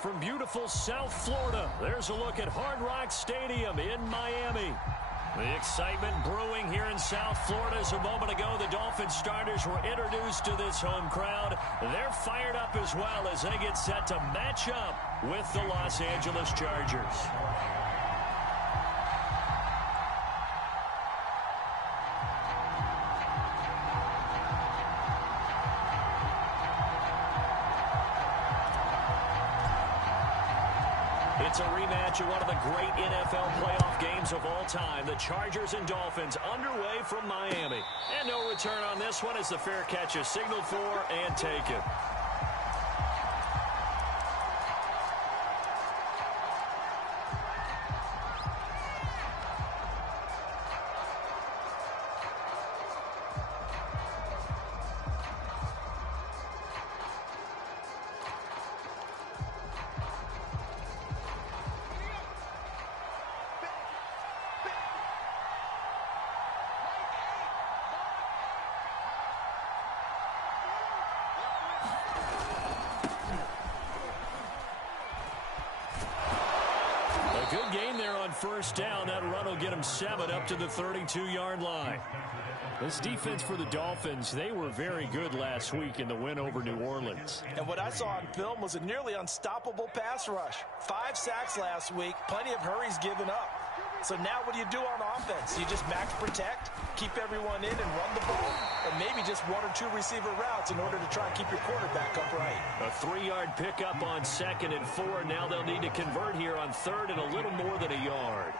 from beautiful South Florida, there's a look at Hard Rock Stadium in Miami. The excitement brewing here in South Florida. As a moment ago, the Dolphins starters were introduced to this home crowd. They're fired up as well as they get set to match up with the Los Angeles Chargers. It's a rematch of one of the great NFL playoff games of all time. The Chargers and Dolphins underway from Miami. And no return on this one as the fair catch is signaled for and taken. Good game there on first down. That run will get him 7 up to the 32-yard line. This defense for the Dolphins, they were very good last week in the win over New Orleans. And what I saw on film was a nearly unstoppable pass rush. 5 sacks last week, plenty of hurries given up. So now what do you do on offense? You just max protect, keep everyone in and run the ball, or maybe just 1 or 2 receiver routes in order to try and keep your quarterback upright. A 3-yard pickup on 2nd and 4. Now they'll need to convert here on 3rd and a little more than a yard.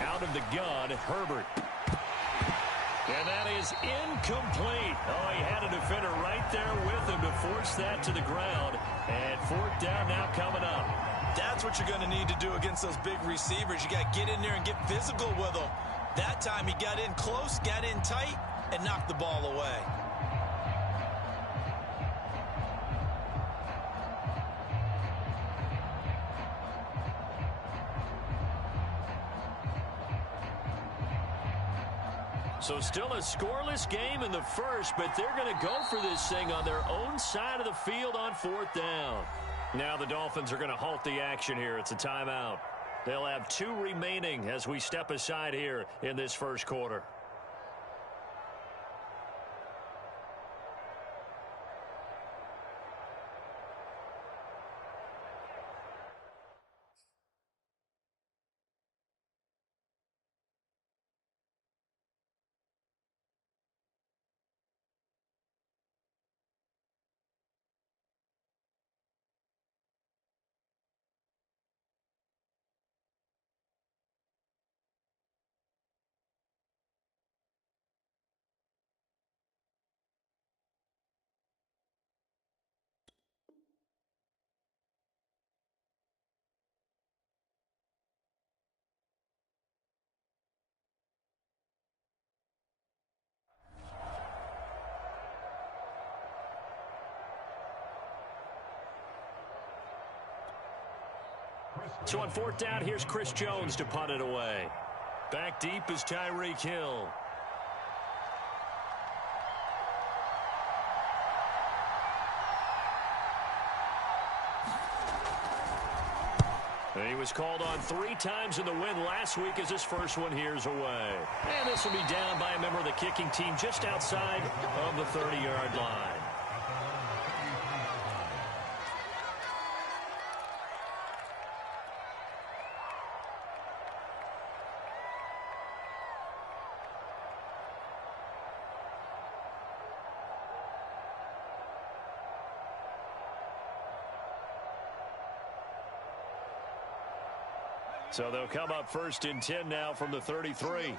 Out of the gun, Herbert. And that is incomplete. Oh, he had a defender right there with him to force that to the ground. And 4th down now coming up. That's what you're going to need to do against those big receivers. You got to get in there and get physical with them. That time he got in close, got in tight, and knocked the ball away. So still a scoreless game in the first, but they're going to go for this thing on their own side of the field on 4th down. Now the Dolphins are going to halt the action here. It's a timeout. They'll have 2 remaining as we step aside here in this first quarter. So on 4th down, here's Chris Jones to punt it away. Back deep is Tyreek Hill. He was called on 3 times in the win last week as his first one here's away. And this will be down by a member of the kicking team just outside of the 30-yard line. So they'll come up 1st and 10 now from the 33.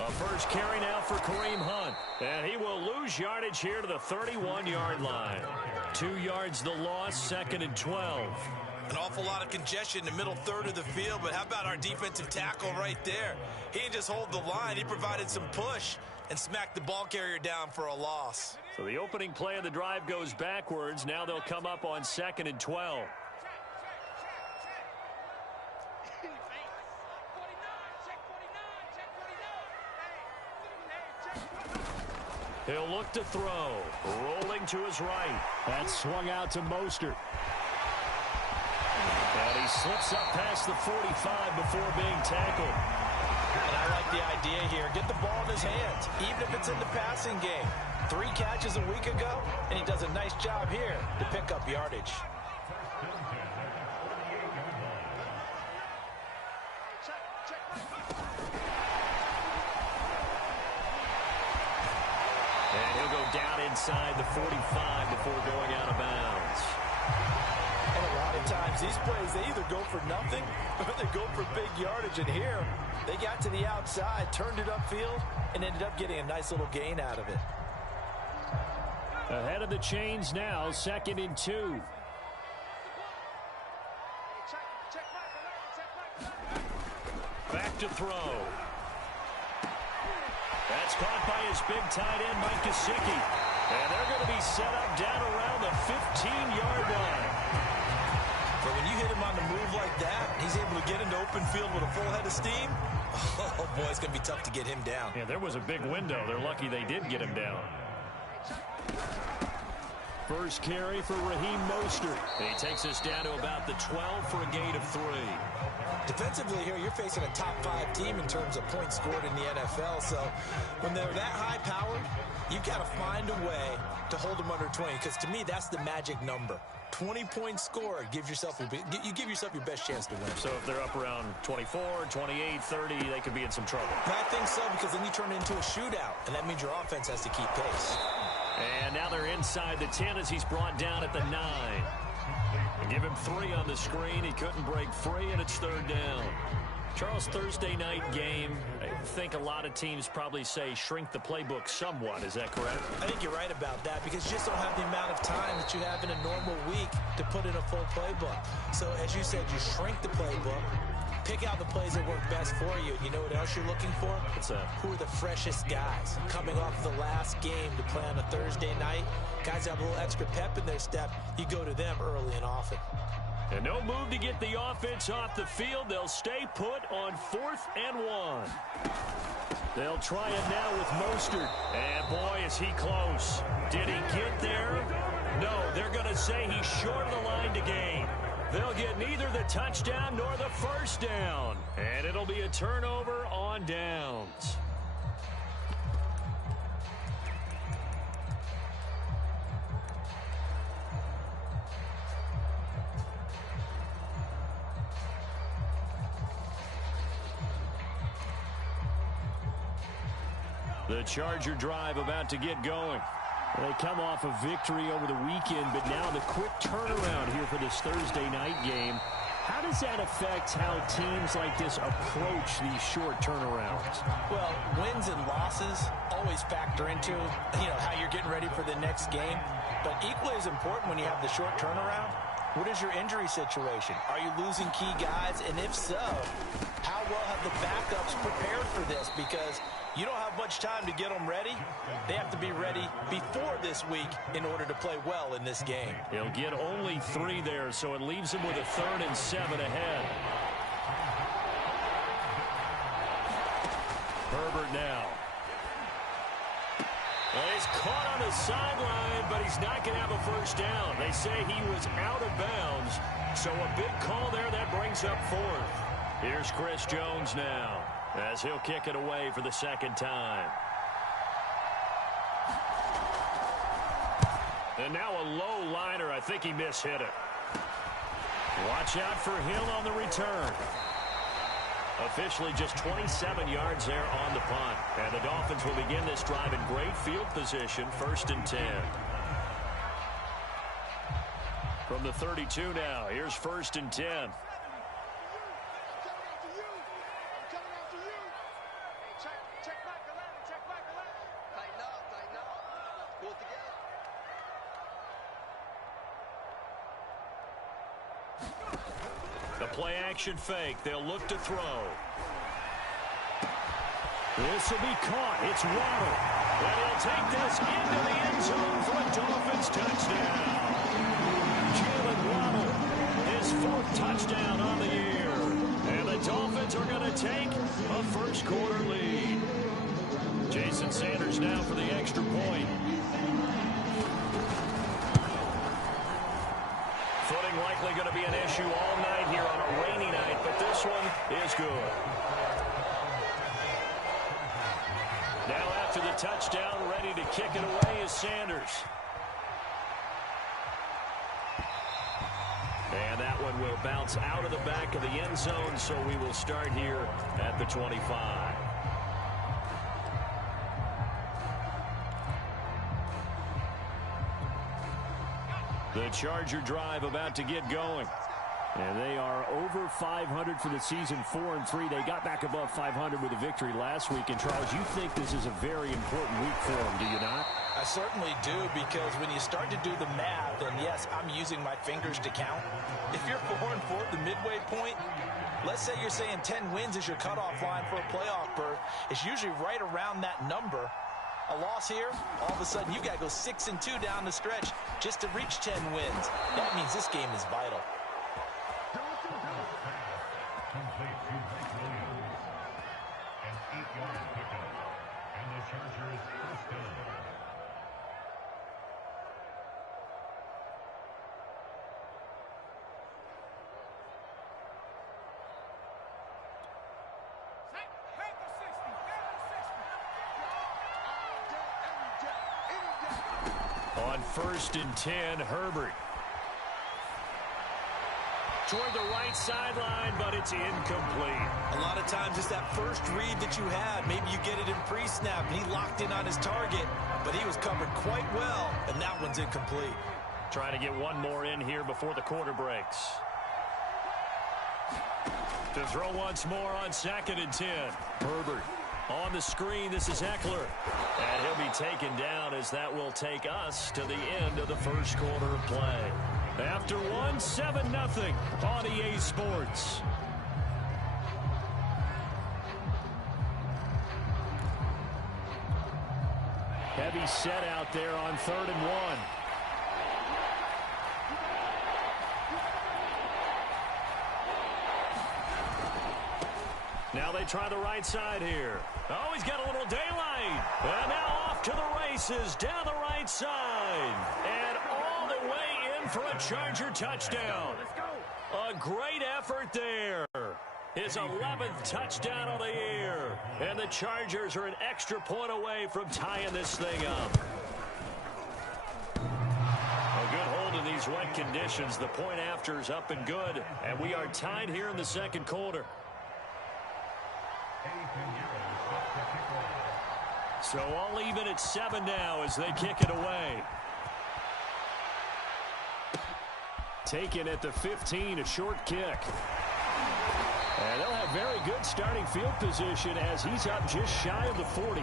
A first carry now for Kareem Hunt. And he will lose yardage here to the 31-yard line. 2 yards the loss, 2nd and 12. An awful lot of congestion in the middle third of the field, but how about our defensive tackle right there? He didn't just hold the line, he provided some push and smacked the ball carrier down for a loss. So the opening play of the drive goes backwards. Now they'll come up on 2nd and 12. He'll look to throw. Rolling to his right. That's swung out to Mostert. And he slips up past the 45 before being tackled. And I like the idea here. Get the ball in his hands, even if it's in the passing game. 3 catches a week ago, and he does a nice job here to pick up yardage. And he'll go down inside the 45 before going out of bounds. And a lot of times, these plays, they either go for nothing or they go for big yardage. And here, they got to the outside, turned it upfield, and ended up getting a nice little gain out of it. Ahead of the chains now, 2nd and 2. Back to throw. That's caught by his big tight end, Mike Gesicki. And they're going to be set up down around the 15-yard line. But when you hit him on the move like that, he's able to get into open field with a full head of steam. Oh, boy, it's going to be tough to get him down. Yeah, there was a big window. They're lucky they did get him down. First carry for Raheem Mostert. He takes us down to about the 12 for a gain of 3. Defensively here, you're facing a top 5 team in terms of points scored in the NFL. So when they're that high powered, you've got to find a way to hold them under 20. Because to me, that's the magic number. 20-point score. You give yourself your best chance to win. So if they're up around 24, 28, 30, they could be in some trouble. I think so, because then you turn it into a shootout, and that means your offense has to keep pace. And now they're inside the 10 as he's brought down at the 9. Give him 3 on the screen. He couldn't break free, and it's 3rd down. Charles, Thursday night game, I think a lot of teams probably say shrink the playbook somewhat. Is that correct? I think you're right about that, because you just don't have the amount of time that you have in a normal week to put in a full playbook. So as you said, you shrink the playbook, pick out the plays that work best for you. You know what else you're looking for? What's that? Who are the freshest guys coming off the last game to play on a Thursday night? Guys that have a little extra pep in their step. You go to them early and often. And no move to get the offense off the field. They'll stay put on 4th and 1. They'll try it now with Mostert. And boy, is he close. Did he get there? No, they're going to say he's short of the line to gain. They'll get neither the touchdown nor the first down. And it'll be a turnover on downs. The Charger drive about to get going. They come off a victory over the weekend, but now the quick turnaround here for this Thursday night game. How does that affect how teams like this approach these short turnarounds? Well, wins and losses always factor into, how you're getting ready for the next game. But equally as important when you have the short turnaround, what is your injury situation? Are you losing key guys? And if so, how well have the backups prepared for this? Because you don't have much time to get them ready. They have to be ready before this week in order to play well in this game. He'll get only 3 there, so it leaves him with a 3rd and 7 ahead. Herbert now. Well, he's caught on the sideline, but he's not going to have a first down. They say he was out of bounds, so a big call there that brings up 4th. Here's Chris Jones now, as he'll kick it away for the 2nd time. And now a low liner. I think he mishit it. Watch out for Hill on the return. Officially just 27 yards there on the punt. And the Dolphins will begin this drive in great field position, 1st and 10. From the 32 now, here's 1st and 10. The play-action fake. They'll look to throw. This will be caught. It's Waddle. And he'll take this into the end zone for a Dolphins touchdown. Jalen Waddle, his 4th touchdown on the year. And the Dolphins are going to take a first-quarter lead. Jason Sanders now for the extra point. Footing likely going to be an issue all night here on a rainy night, but this one is good. Now after the touchdown, ready to kick it away is Sanders. And that one will bounce out of the back of the end zone, so we will start here at the 25. The Charger drive about to get going. And they are over 500 for the season, 4-3. They got back above 500 with a victory last week. And, Charles, you think this is a very important week for them, do you not? I certainly do, because when you start to do the math, and yes, I'm using my fingers to count. If you're 4-4 at the midway point, let's say you're saying 10 wins is your cutoff line for a playoff berth. It's usually right around that number. A loss here, all of a sudden you got to go 6-2 down the stretch just to reach 10 wins. That means this game is vital. On 1st and 10, Herbert. Toward the right sideline, but it's incomplete. A lot of times it's that first read that you had. Maybe you get it in pre-snap, and he locked in on his target, but he was covered quite well, and that one's incomplete. Trying to get one more in here before the quarter breaks. To throw once more on 2nd and 10. Herbert. On the screen, this is Eckler. And he'll be taken down as that will take us to the end of the first quarter of play. After one, 7-0 on EA Sports. Heavy set out there on 3rd and 1. Now they try the right side here. Oh, he's got a little daylight. And now off to the races down the right side. And all the way in for a Charger touchdown. A great effort there. His 11th touchdown of the year. And the Chargers are an extra point away from tying this thing up. A good hold in these wet conditions. The point after is up and good. And we are tied here in the second quarter. So all even at 7 now as they kick it away. Taken at the 15, a short kick. And they'll have very good starting field position as he's up just shy of the 40.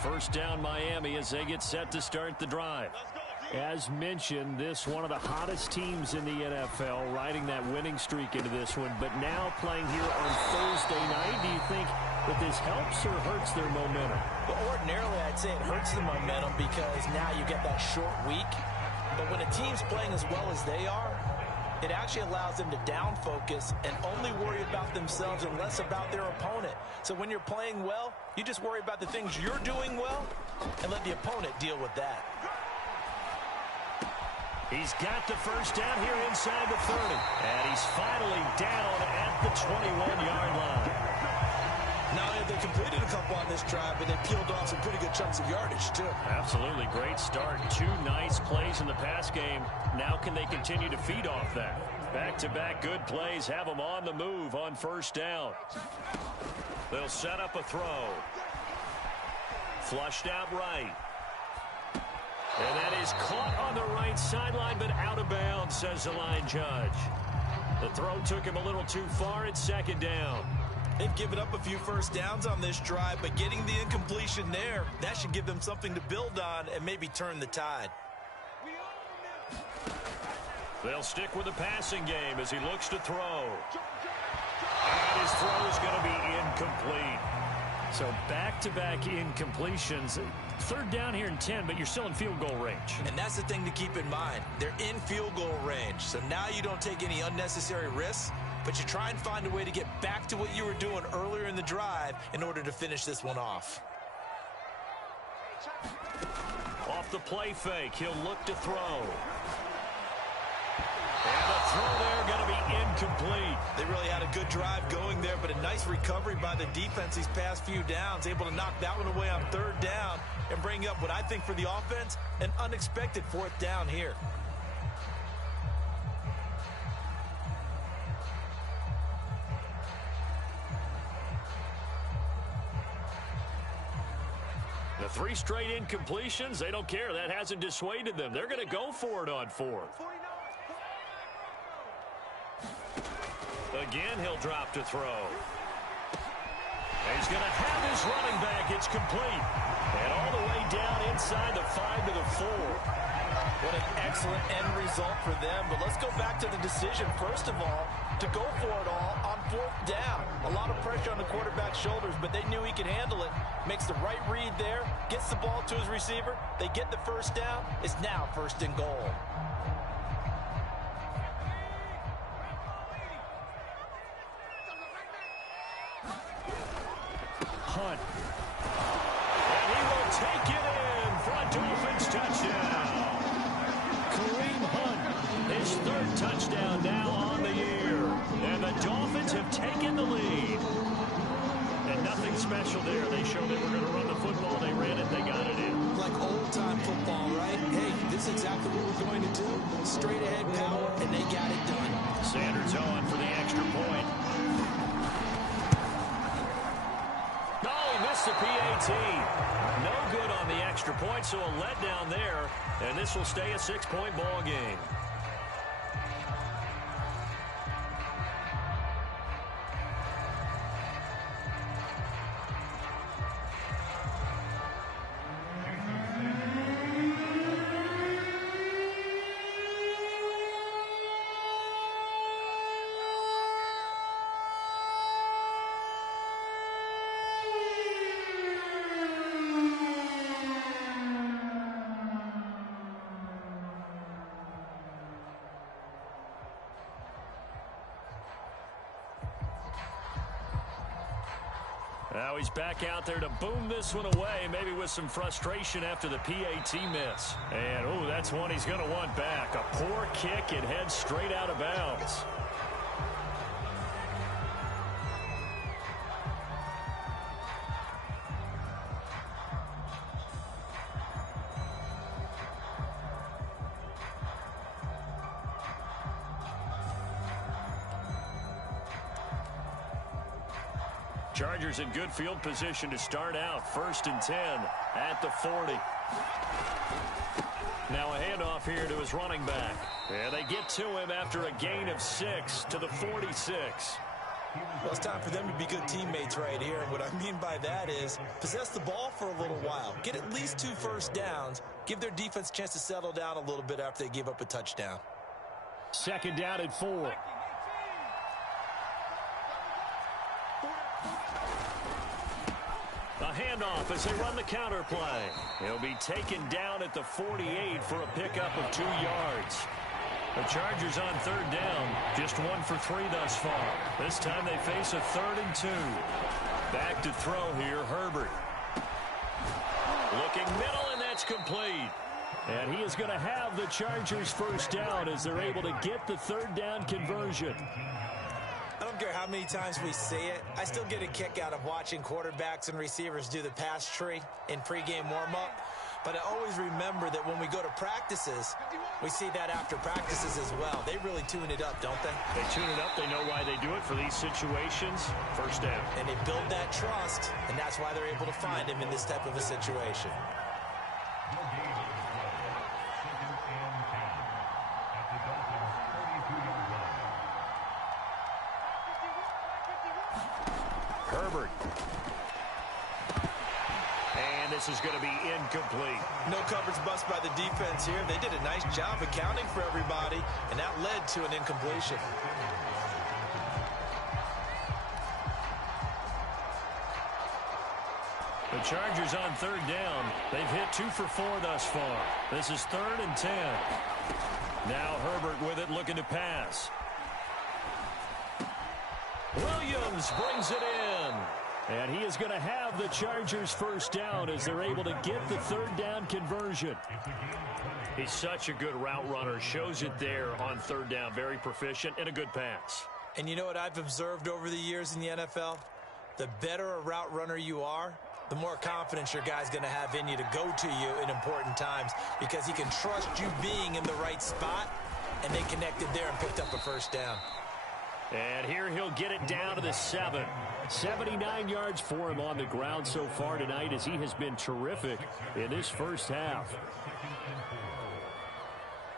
First down Miami as they get set to start the drive. As mentioned, this one of the hottest teams in the NFL, riding that winning streak into this one, but now playing here on Thursday night. Do you think that this helps or hurts their momentum? Well, ordinarily, I'd say it hurts the momentum because now you get that short week. But when a team's playing as well as they are, it actually allows them to down focus and only worry about themselves and less about their opponent. So when you're playing well, you just worry about the things you're doing well and let the opponent deal with that. He's got the first down here inside the 30. And he's finally down at the 21-yard line. Now, they completed a couple on this drive, but they peeled off some pretty good chunks of yardage, too. Absolutely great start. 2 nice plays in the pass game. Now can they continue to feed off that? Back-to-back good plays have them on the move on first down. They'll set up a throw. Flushed out right. And that is caught on the right sideline, but out of bounds, says the line judge. The throw took him a little too far at 2nd down. They've given up a few first downs on this drive, but getting the incompletion there, that should give them something to build on and maybe turn the tide. They'll stick with the passing game as he looks to throw. And his throw is going to be incomplete. So back-to-back incompletions. Third down here in 10, but you're still in field goal range. And that's the thing to keep in mind. They're in field goal range. So now you don't take any unnecessary risks, but you try and find a way to get back to what you were doing earlier in the drive in order to finish this one off. Off the play fake, he'll look to throw. And the throw there going to be incomplete. They really had a good drive going there, but a nice recovery by the defense these past few downs, able to knock that one away on third down and bring up what I think for the offense, an unexpected fourth down here. The 3 straight incompletions, they don't care. That hasn't dissuaded them. They're going to go for it on fourth. Again, he'll drop to throw. He's going to have his running back. It's complete. And all the way down inside the 5 to the 4. What an excellent end result for them. But let's go back to the decision, first of all, to go for it all on fourth down. A lot of pressure on the quarterback's shoulders, but they knew he could handle it. Makes the right read there, gets the ball to his receiver. They get the first down. It's now 1st and goal. Hunt. And he will take it in for a Dolphins touchdown. Kareem Hunt, his 3rd touchdown now on the year. And the Dolphins have taken the lead. And nothing special there. They showed they were going to run the football. They ran it. They got it in. Like old-time football, right? Hey, this is exactly what we're going to do. Straight ahead power, and they got it done. Sanders on for the extra point. The PAT. No good on the extra point, so a letdown there, and this will stay a 6-point ball game. Now he's back out there to boom this one away, maybe with some frustration after the PAT miss. And, oh, that's one he's going to want back. A poor kick and heads straight out of bounds. Chargers in good field position to start out. 1st and 10 at the 40. Now a handoff here to his running back. And they get to him after a gain of 6 to the 46. Well, it's time for them to be good teammates right here. And what I mean by that is possess the ball for a little while. Get at least 2 first downs. Give their defense a chance to settle down a little bit after they give up a touchdown. 2nd down and 4. A handoff as they run the counter play. He'll be taken down at the 48 for a pickup of 2 yards. The Chargers on 3rd down, just 1 for 3 thus far. This time they face a 3rd and 2. Back to throw here, Herbert. Looking middle, and that's complete. And he is going to have the Chargers first down as they're able to get the 3rd down conversion. I don't care how many times we see it. I still get a kick out of watching quarterbacks and receivers do the pass tree in pregame warm-up. But I always remember that when we go to practices, we see that after practices as well. They really tune it up, don't they? They tune it up. They know why they do it for these situations. First down. And they build that trust, and that's why they're able to find him in this type of a situation. Herbert. And this is going to be incomplete. No coverage bust by the defense here. They did a nice job accounting for everybody, and that led to an incompletion. The The Chargers on third down. They've hit 2 for 4 thus far. This is 3rd and 10. Now Herbert with it, looking to pass. Williams brings it in. And he is going to have the Chargers first down as they're able to get the third down conversion. He's such a good route runner. Shows it there on third down. Very proficient and a good pass. And you know what I've observed over the years in the NFL? The better a route runner you are, the more confidence your guy's going to have in you to go to you in important times because he can trust you being in the right spot, and they connected there and picked up a first down. And here he'll get it down to the 7. 79 yards for him on the ground so far tonight as he has been terrific in this first half.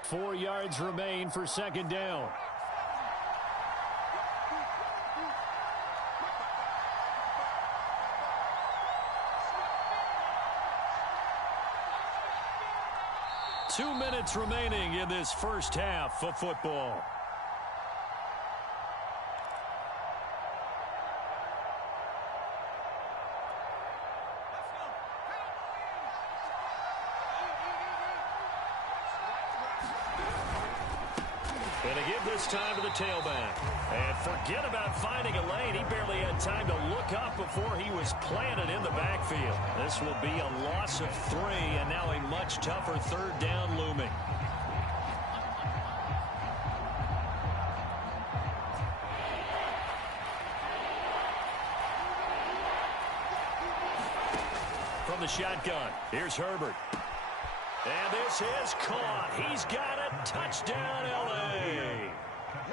4 yards remain for second down. Two minutes remaining in this first half of football. Going to give this time to the tailback. And forget about finding a lane. He barely had time to look up before he was planted in the backfield. This will be a loss of 3, and now a much tougher third down looming. From the shotgun, here's Herbert. And this is caught. He's got it. Touchdown, L.A.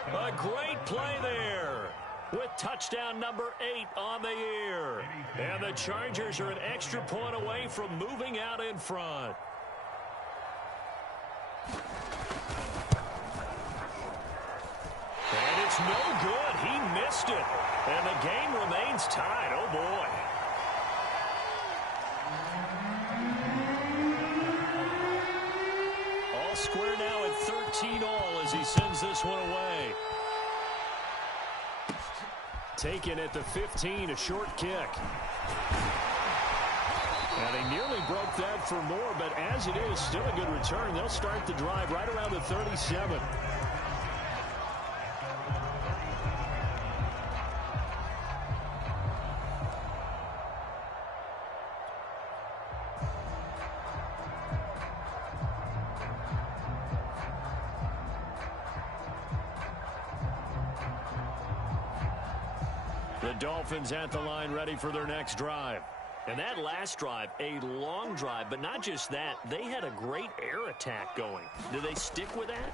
A great play there with touchdown number 8 on the year. And the Chargers are an extra point away from moving out in front. And it's no good. He missed it. And the game remains tied. Oh, boy. Square now at 13 all as he sends this one away. Taken at the 15, a short kick. And they nearly broke that for more, but as it is, still a good return. They'll start the drive right around the 37. The Dolphins at the line ready for their next drive. And that last drive, a long drive, but not just that. They had a great air attack going. Do they stick with that?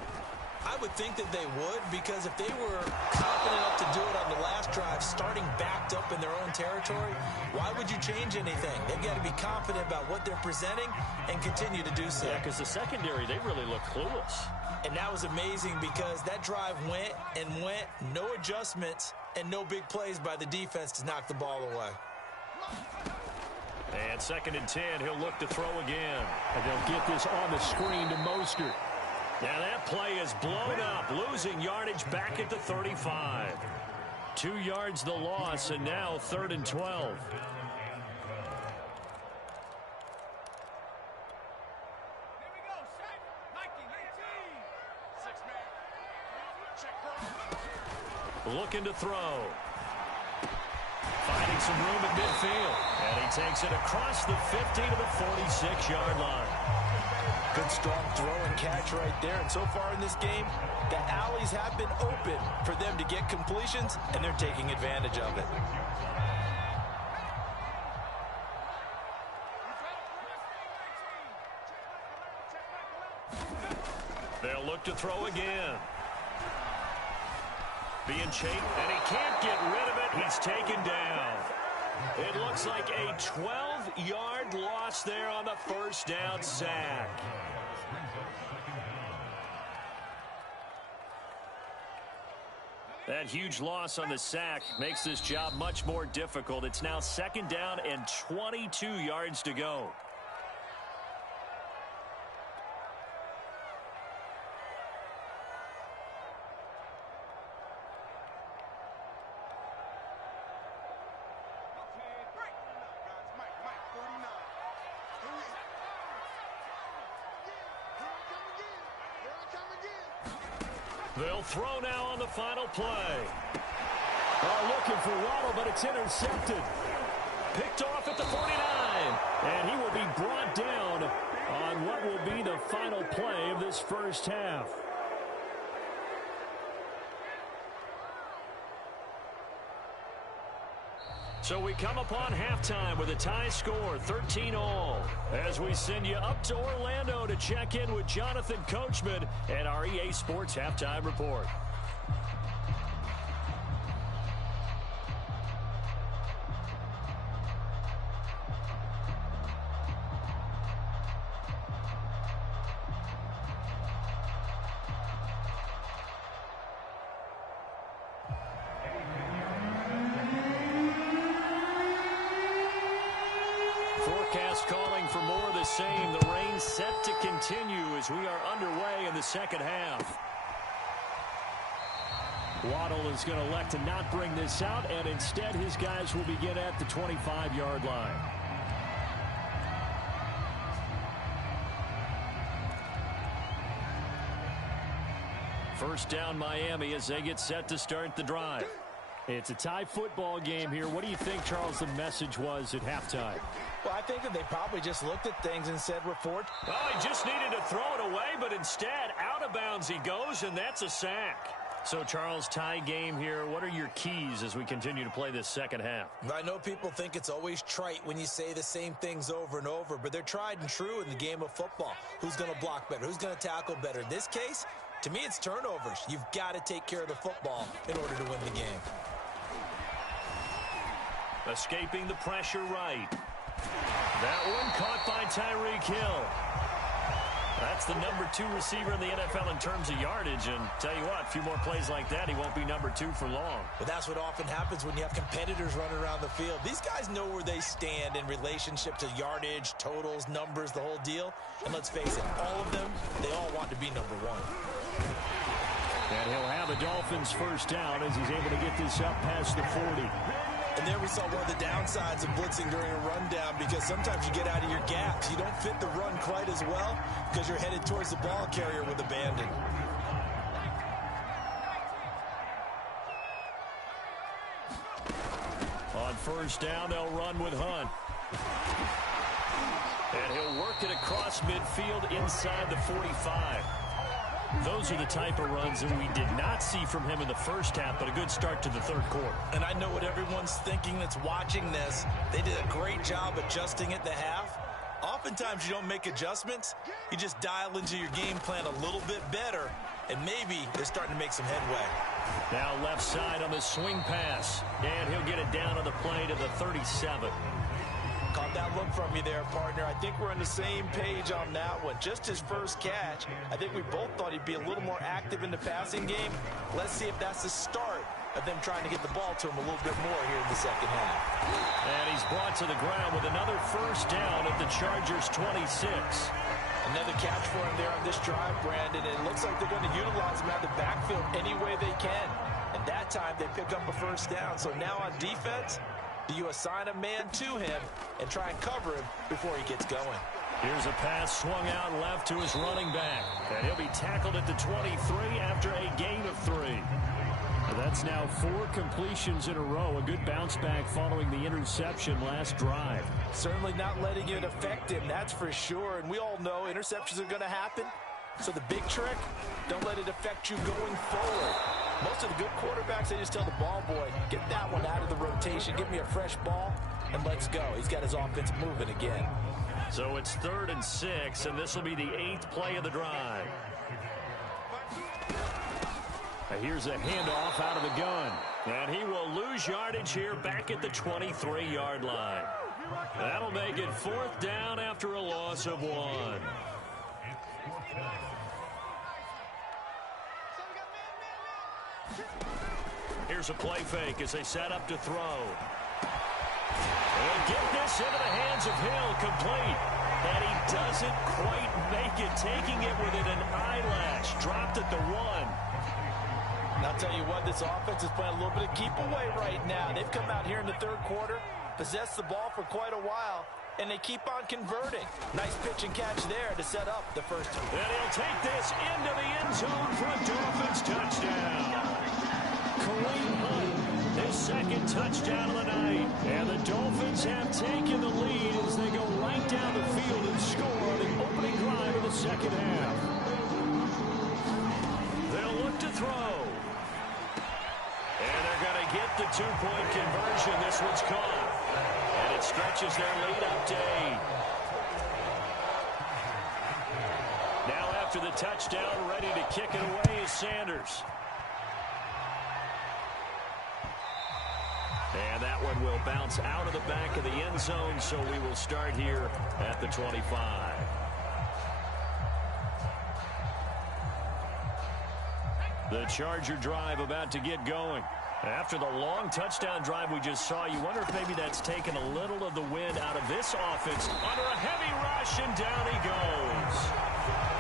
I would think that they would, because if they were confident enough to do it on the last drive, starting backed up in their own territory, why would you change anything? They've got to be confident about what they're presenting and continue to do so. Yeah, because the secondary, they really look clueless. And that was amazing because that drive went and went, no adjustments, and no big plays by the defense to knock the ball away. And 2nd and 10, he'll look to throw again. And they'll get this on the screen to Mostert. Now that play is blown up, losing yardage back at the 35. 2 yards the loss, and now 3rd and 12. Looking to throw. Finding some room at midfield. And he takes it across the 50 to the 46-yard line. Good strong throw and catch right there. And so far in this game, the alleys have been open for them to get completions, and they're taking advantage of it. They'll look to throw again. Being chased, and he can't get rid of it. He's taken down. It looks like a 12-yard loss there on the first down sack. That huge loss on the sack makes this job much more difficult. It's now 2nd down and 22 yards to go. They'll throw now on the final play. Looking for Waddle, but it's intercepted. Picked off at the 49. And he will be brought down on what will be the final play of this first half. So we come upon halftime with a tie score, 13-all. As we send you up to Orlando to check in with Jonathan Coachman and our EA Sports Halftime Report. Forecast calling for more of the same. The rain set to continue as we are underway in the second half. Waddle is going to elect to not bring this out, and instead his guys will begin at the 25-yard line. First down Miami as they get set to start the drive. It's a tie football game here. What do you think, Charles, the message was at halftime? Well, I think that they probably just looked at things and said, report. Well, he just needed to throw it away, but instead, out of bounds he goes, and that's a sack. So, Charles, tie game here. What are your keys as we continue to play this second half? I know people think it's always trite when you say the same things over and over, but they're tried and true in the game of football. Who's going to block better? Who's going to tackle better? In this case, to me, it's turnovers. You've got to take care of the football in order to win the game. Escaping the pressure right. That one caught by Tyreek Hill. That's the number 2 receiver in the NFL in terms of yardage. And tell you what, a few more plays like that, he won't be number 2 for long. But that's what often happens when you have competitors running around the field. These guys know where they stand in relationship to yardage, totals, numbers, the whole deal. And let's face it, all of them, they all want to be number 1. And he'll have a Dolphins first down as he's able to get this up past the 40. And there we saw one of the downsides of blitzing during a rundown, because sometimes you get out of your gaps. You don't fit the run quite as well because you're headed towards the ball carrier with abandon. On first down, they'll run with Hunt. And he'll work it across midfield inside the 45. Those are the type of runs that we did not see from him in the first half, but a good start to the third quarter. And I know what everyone's thinking that's watching this. They did a great job adjusting at the half. Oftentimes you don't make adjustments. You just dial into your game plan a little bit better, and maybe they're starting to make some headway. Now left side on the swing pass, and he'll get it down on the play to the 37. Caught that look from you there, partner. I think we're on the same page on that one. Just his first catch. I think we both thought he'd be a little more active in the passing game. Let's see if that's the start of them trying to get the ball to him a little bit more here in the second half. And he's brought to the ground with another first down at the Chargers' 26. Another catch for him there on this drive, Brandon. And it looks like they're going to utilize him out of the backfield any way they can. And that time they pick up a first down. So now on defense, do you assign a man to him and try and cover him before he gets going? Here's a pass swung out left to his running back. And he'll be tackled at the 23 after a gain of 3. That's now 4 completions in a row. A good bounce back following the interception last drive. Certainly not letting it affect him, that's for sure. And we all know interceptions are going to happen. So the big trick, don't let it affect you going forward. Most of the good quarterbacks, they just tell the ball boy, get that one out of the rotation, give me a fresh ball, and let's go. He's got his offense moving again. So it's 3rd and 6, and this will be the 8th play of the drive. Here's a handoff out of the gun. And he will lose yardage here back at the 23-yard line. That'll make it 4th down after a loss of 1. Here's a play fake as they set up to throw. They'll get this into the hands of Hill, complete. And he doesn't quite make it, taking it within an eyelash. Dropped at the 1. And I'll tell you what, this offense is playing a little bit of keep away right now. They've come out here in the third quarter, possessed the ball for quite a while, and they keep on converting. Nice pitch and catch there to set up the first 2. And he'll take this into the end zone for a Dolphins touchdown. second touchdown of the night. And the Dolphins have taken the lead as they go right down the field and score on the opening drive of the second half. They'll look to throw. And they're going to get the two-point conversion. This one's caught. And it stretches their lead up to 8. Now after the touchdown, ready to kick it away is Sanders. And that one will bounce out of the back of the end zone, so we will start here at the 25. The Charger drive about to get going. After the long touchdown drive we just saw, you wonder if maybe that's taken a little of the wind out of this offense. Under a heavy rush, and down he goes.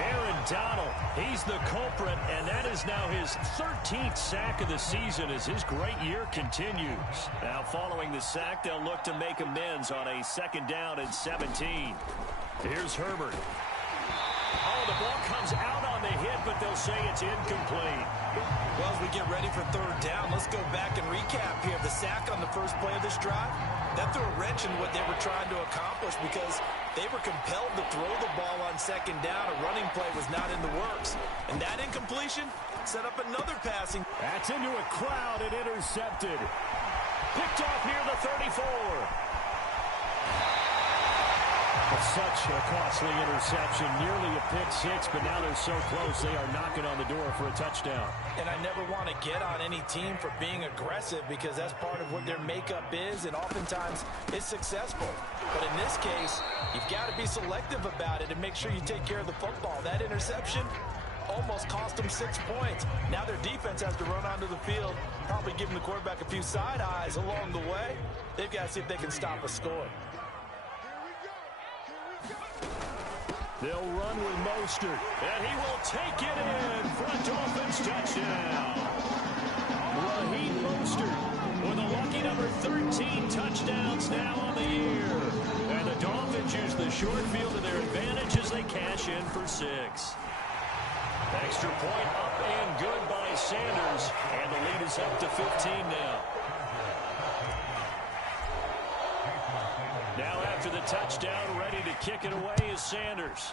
Aaron Donald, he's the culprit, and that is now his 13th sack of the season as his great year continues. Now following the sack, they'll look to make amends on a second down and 17. Here's Herbert. Oh, the ball comes out on the hit, but they'll say it's incomplete. Well, as we get ready for third down, let's go back and recap here. The sack on the first play of this drive, that threw a wrench in what they were trying to accomplish because they were compelled to throw the ball on second down. A running play was not in the works. And that incompletion set up another passing. That's into a crowd and intercepted. Picked off near the 34. Such a costly interception, nearly a pick six, but now they're so close they are knocking on the door for a touchdown. And I never want to get on any team for being aggressive because that's part of what their makeup is, and oftentimes it's successful. But in this case, you've got to be selective about it and make sure you take care of the football. That interception almost cost them 6 points. Now their defense has to run onto the field, probably giving the quarterback a few side eyes along the way. They've got to see if they can stop a score. They'll run with Mostert, and he will take it in for a Dolphins touchdown. Raheem Mostert with a lucky number 13 touchdowns now on the year. And the Dolphins use the short field to their advantage as they cash in for 6. Extra point up and good by Sanders, and the lead is up to 15 now. Now after the touchdown, ready to kick it away is Sanders.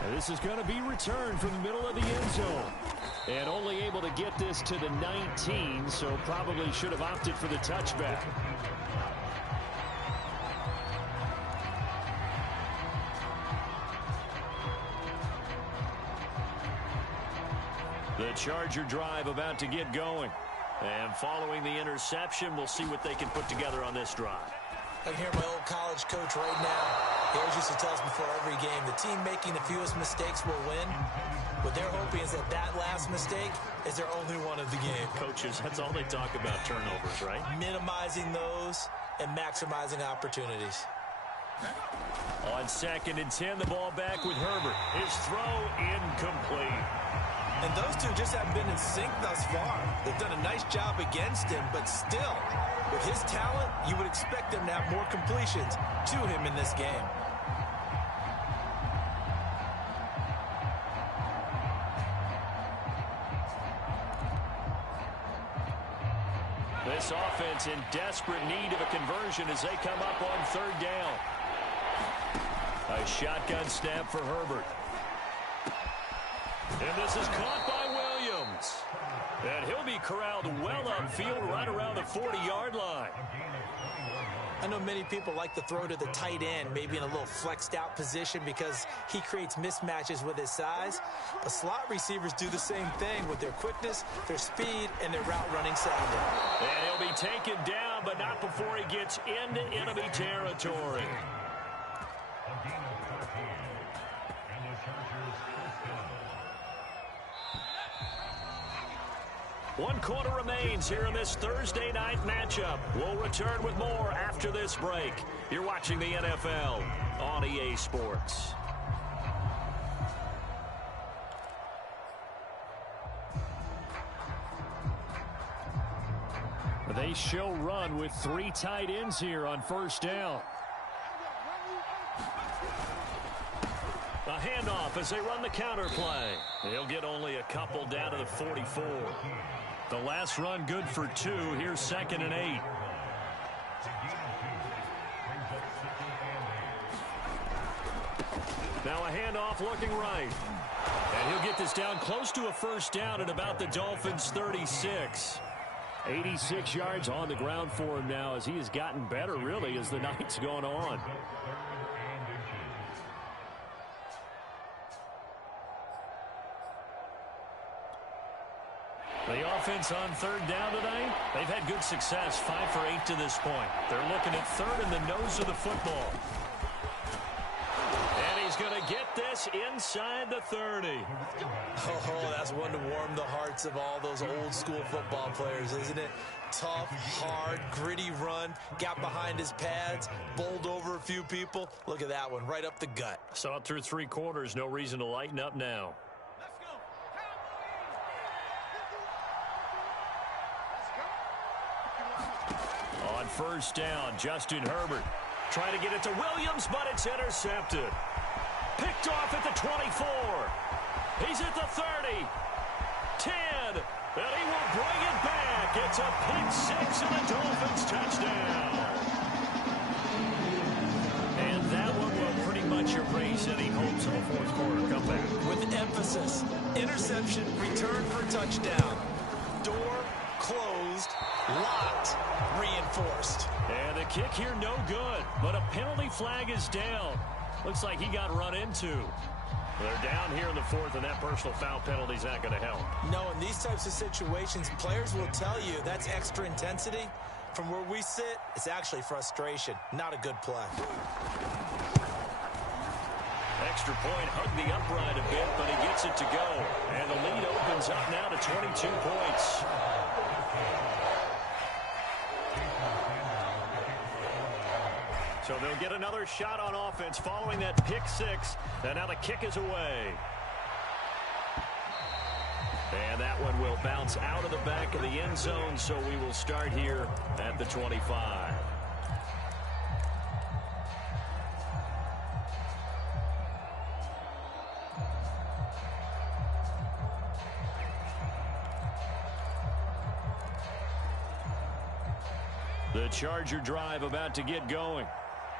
And this is going to be returned from the middle of the end zone. And only able to get this to the 19, so probably should have opted for the touchback. The Charger drive about to get going. And following the interception, we'll see what they can put together on this drive. I can hear my old college coach right now. He always used to tell us before every game, the team making the fewest mistakes will win. What they're hoping is that that last mistake is their only one of the game. Coaches, that's all they talk about, turnovers, right? Minimizing those and maximizing opportunities. On 2nd and 10, the ball back with Herbert. His throw incomplete. And those two just haven't been in sync thus far. They've done a nice job against him, but still, with his talent, you would expect them to have more completions to him in this game. This offense in desperate need of a conversion as they come up on 3rd down. A shotgun snap for Herbert. And this is caught by Williams. And he'll be corralled well upfield right around the 40-yard line. I know many people like to throw to the tight end, maybe in a little flexed out position because he creates mismatches with his size. But slot receivers do the same thing with their quickness, their speed, and their route running savvy. And he'll be taken down, but not before he gets into enemy territory. One quarter remains here in this Thursday night matchup. We'll return with more after this break. You're watching the NFL on EA Sports. They show run with 3 tight ends here on 1st down. A handoff as they run the counter play. He'll get only a couple down to the 44. The last run good for 2. Here's 2nd and 8. Now a handoff looking right. And he'll get this down close to a first down at about the Dolphins' 36. 86 yards on the ground for him now as he has gotten better, really, as the night's gone on. The offense on 3rd down today, they've had good success, 5 for 8 to this point. They're looking at 3rd in the nose of the football. And he's going to get this inside the 30. Oh, that's one to warm the hearts of all those old school football players, isn't it? Tough, hard, gritty run, got behind his pads, bowled over a few people. Look at that one, right up the gut. Saw it through 3 quarters, no reason to lighten up now. On 1st down, Justin Herbert trying to get it to Williams, but it's intercepted. Picked off at the 24. He's at the 30. 10. And he will bring it back. It's a pick 6 and a Dolphins touchdown. And that one will pretty much erase any hopes of a 4th quarter comeback. With emphasis, interception, return for a touchdown. Door closed, locked, reinforced. And the kick here no good, but a penalty flag is down. Looks like he got run into. They're down here in the 4th, and that personal foul penalty is not going to help. No, in these types of situations, players will tell you that's extra intensity. From where we sit, it's actually frustration, not a good play. Extra point, hugged the upright a bit, but he gets it to go. And the lead opens up now to 22 points. So they'll get another shot on offense following that pick 6. And now the kick is away. And that one will bounce out of the back of the end zone, so we will start here at the 25. The Charger drive about to get going.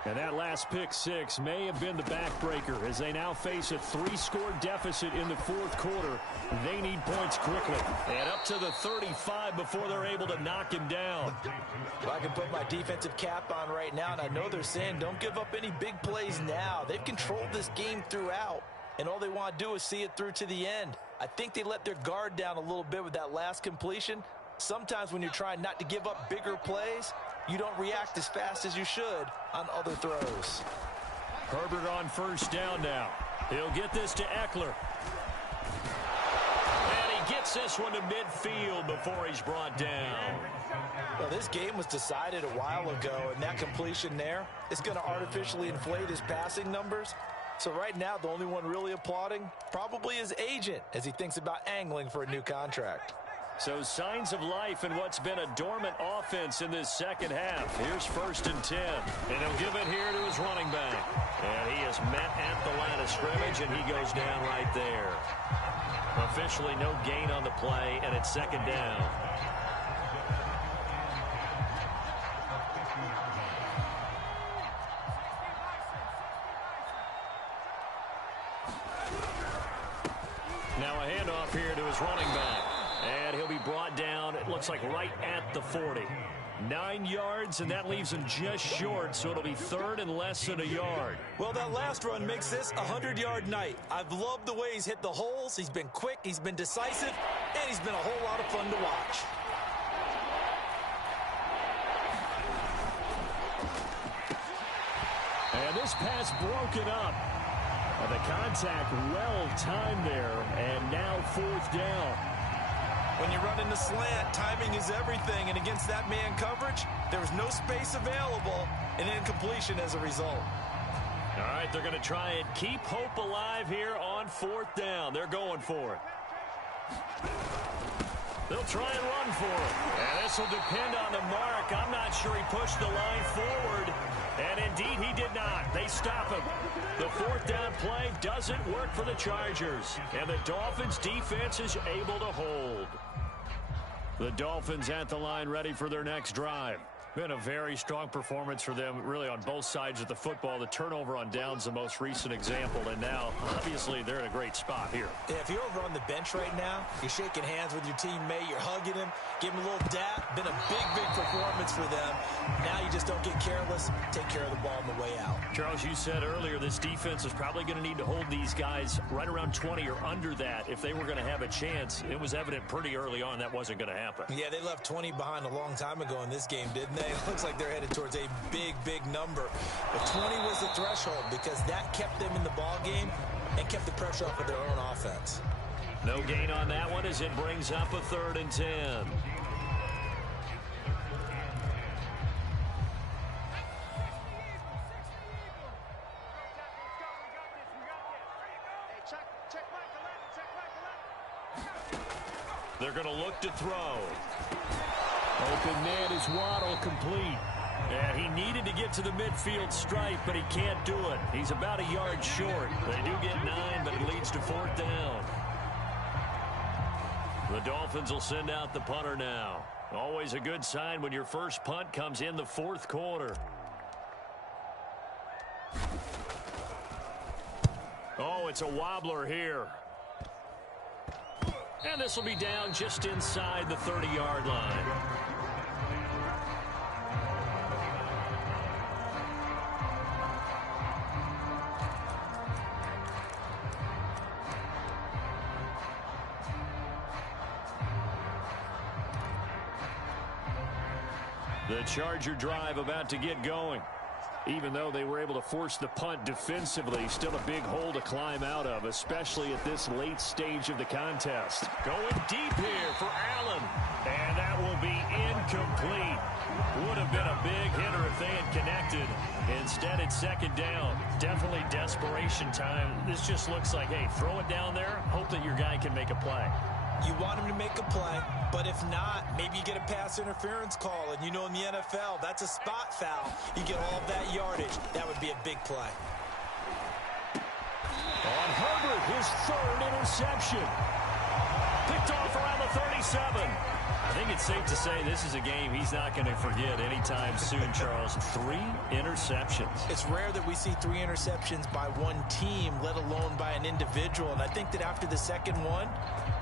And that last pick 6 may have been the backbreaker as they now face a 3-score deficit in the 4th quarter. They need points quickly. And up to the 35 before they're able to knock him down. Well, I can put my defensive cap on right now, and I know they're saying don't give up any big plays now. They've controlled this game throughout, and all they want to do is see it through to the end. I think they let their guard down a little bit with that last completion. Sometimes when you're trying not to give up bigger plays, you don't react as fast as you should on other throws. Herbert on 1st down now. He'll get this to Eckler. And he gets this one to midfield before he's brought down. Well, this game was decided a while ago, and that completion there is going to artificially inflate his passing numbers. So right now, the only one really applauding probably his agent as he thinks about angling for a new contract. So signs of life in what's been a dormant offense in this 2nd half. Here's 1st and 10. And he'll give it here to his running back. And he is met at the line of scrimmage, and he goes down right there. Officially no gain on the play, and it's 2nd down. Now a handoff here to his running back. And he'll be brought down, it looks like right at the 40. 9 yards, and that leaves him just short, so it'll be 3rd and less than a yard. Well, that last run makes this a 100-yard night. I've loved the way he's hit the holes. He's been quick, he's been decisive, and he's been a whole lot of fun to watch. And this pass broken up. And the contact well timed there, and now 4th down. When you run in the slant, timing is everything, and against that man coverage, there was no space available, and incompletion as a result. All right, they're going to try and keep hope alive here on 4th down. They're going for it. They'll try and run for it. And this will depend on the mark. I'm not sure he pushed the line forward. And indeed, he did not. They stop him. The fourth down play doesn't work for the Chargers. And the Dolphins defense is able to hold. The Dolphins at the line ready for their next drive. Been a very strong performance for them, really, on both sides of the football. The turnover on downs, the most recent example, and now, obviously, they're in a great spot here. Yeah, if you're over on the bench right now, you're shaking hands with your teammate, you're hugging him, give him a little dap. Been a big, big performance for them. Now you just don't get careless. Take care of the ball on the way out. Charles, you said earlier this defense is probably going to need to hold these guys right around 20 or under that if they were going to have a chance. It was evident pretty early on that wasn't going to happen. Yeah, they left 20 behind a long time ago in this game, didn't they? It looks like they're headed towards a big, big number. But 20 was the threshold because that kept them in the ball game and kept the pressure off of their own offense. No gain on that one as it brings up a 3rd and 10. They're going to look to throw. Open man is Waddle, complete. Yeah, he needed to get to the midfield stripe, but he can't do it. He's about a yard short. They do get 9, but it leads to 4th down. The Dolphins will send out the punter now. Always a good sign when your first punt comes in the 4th quarter. Oh, it's a wobbler here. And this will be down just inside the 30-yard line. The Charger drive about to get going. Even though they were able to force the punt defensively, still a big hole to climb out of, especially at this late stage of the contest. Going deep here for Allen. And that will be incomplete. Would have been a big hitter if they had connected. Instead, it's 2nd down. Definitely desperation time. This just looks like, hey, throw it down there, hope that your guy can make a play. You want him to make a play, but if not, maybe you get a pass interference call, and you know in the NFL, that's a spot foul. You get all of that yardage. That would be a big play. On Herbert, his 3rd interception. Picked off around the 37. I think it's safe to say this is a game he's not going to forget anytime soon, Charles. 3 interceptions. It's rare that we see 3 interceptions by one team, let alone by an individual. And I think that after the second one,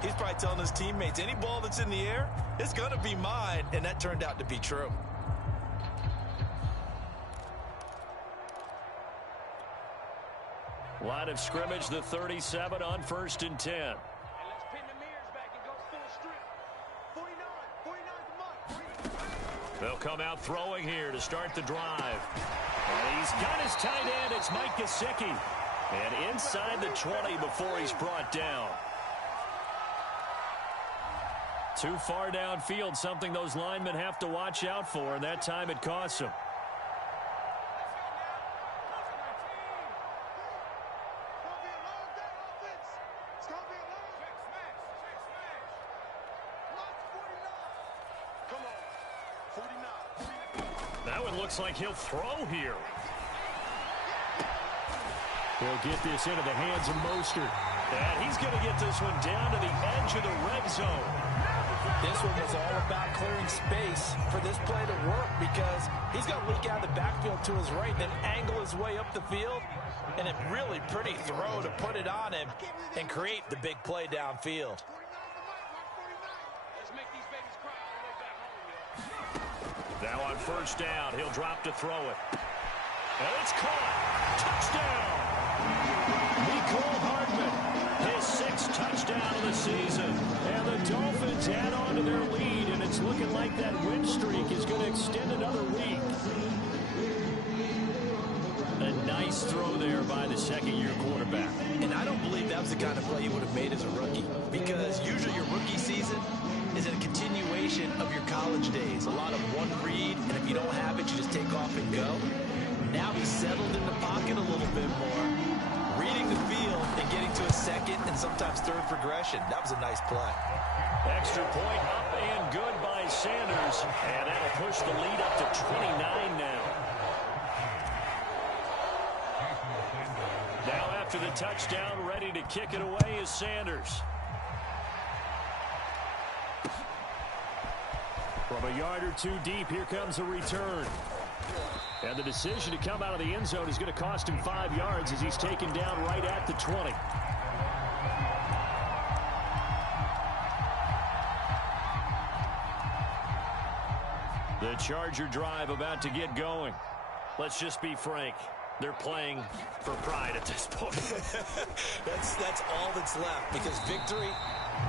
he's probably telling his teammates, any ball that's in the air, it's going to be mine. And that turned out to be true. Line of scrimmage, the 37 on 1st and 10. They'll come out throwing here to start the drive. And he's got his tight end. It's Mike Gesicki. And inside the 20 before he's brought down. Too far downfield, something those linemen have to watch out for, and that time it costs them. That one looks like he'll throw here. He'll get this into the hands of Mostert. And he's going to get this one down to the edge of the red zone. This one was all about clearing space for this play to work because he's going to leak out of the backfield to his right, then angle his way up the field. And a really pretty throw to put it on him and create the big play downfield. Now on 1st down, he'll drop to throw it. And it's caught. Touchdown. Mecole Hardman, his 6th touchdown of the season. And the Dolphins add on to their lead, and it's looking like that win streak is going to extend another week. A nice throw there by the 2nd-year quarterback. And I don't believe that was the kind of play you would have made as a rookie, because usually your rookie season is a continuation of your college days. A lot of one read, and if you don't have it, you just take off and go. Now he's settled in the pocket a little bit more, reading the field and getting to a 2nd and sometimes 3rd progression. That was a nice play. Extra point up and good by Sanders, and that'll push the lead up to 29 now. after the touchdown. Ready to kick it away is Sanders. From a yard or two deep, here comes a return. And the decision to come out of the end zone is going to cost him 5 yards as he's taken down right at the 20. The Charger drive about to get going. Let's just be frank. They're playing for pride at this point. That's all that's left, because victory,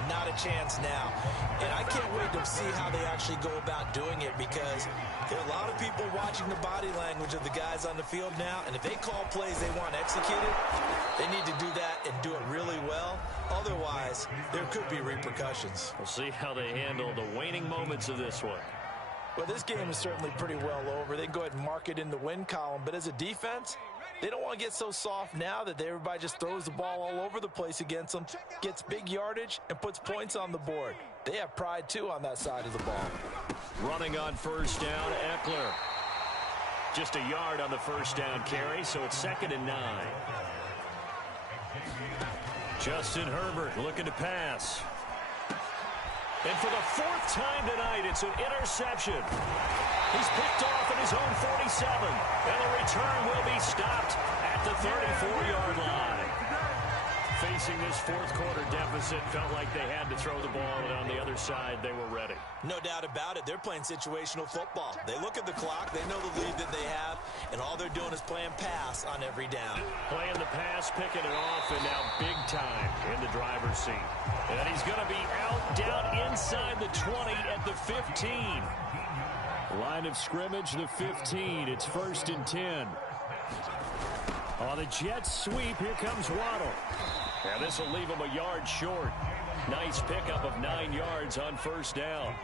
not a chance now. And I can't wait to see how they actually go about doing it, because there are a lot of people watching the body language of the guys on the field now, and if they call plays they want executed, they need to do that and do it really well. Otherwise, there could be repercussions. We'll see how they handle the waning moments of this one. Well, this game is certainly pretty well over. They can go ahead and mark it in the win column. But as a defense, they don't want to get so soft now that everybody just throws the ball all over the place against them, gets big yardage, and puts points on the board. They have pride, too, on that side of the ball. Running on first down, Eckler. Just a yard on the first down carry, so it's 2nd and 9. Justin Herbert looking to pass. And for the 4th time tonight, it's an interception. He's picked off at his own 47. And the return will be stopped at the 34-yard line. Facing this fourth-quarter deficit, felt like they had to throw the ball, and on the other side, they were ready. No doubt about it. They're playing situational football. They look at the clock. They know the lead that they have, and all they're doing is playing pass on every down. Playing the pass, picking it off, and now big time in the driver's seat. And he's going to be out down inside the 20 at the 15. Line of scrimmage, the 15. It's 1st and 10. On the jet sweep, here comes Waddle. And this will leave him a yard short. Nice pickup of 9 yards on first down.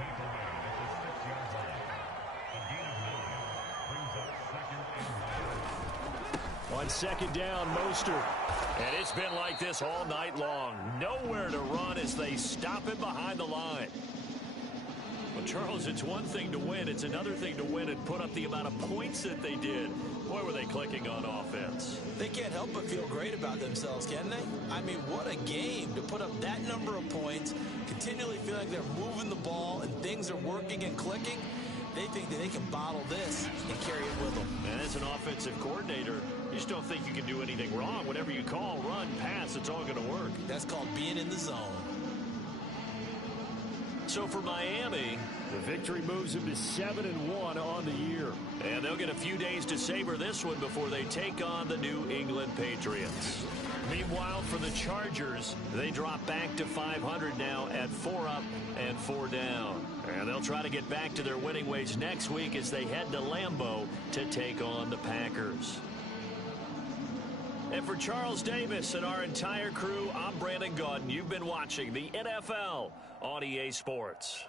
On 2nd down, Mostert. And it's been like this all night long. Nowhere to run as they stop him behind the line. Well, Charles, it's one thing to win. It's another thing to win and put up the amount of points that they did. Boy, were they clicking on offense. They can't help but feel great about themselves, can they? I mean, what a game to put up that number of points, continually feel like they're moving the ball and things are working and clicking. They think that they can bottle this and carry it with them. And as an offensive coordinator, you just don't think you can do anything wrong. Whatever you call, run, pass, it's all going to work. That's called being in the zone. So for Miami, the victory moves them to 7-1 on the year. And they'll get a few days to savor this one before they take on the New England Patriots. Meanwhile, for the Chargers, they drop back to 500 now at 4 up and 4 down. And they'll try to get back to their winning ways next week as they head to Lambeau to take on the Packers. And for Charles Davis and our entire crew, I'm Brandon Gaudin. You've been watching the NFL on EA Sports.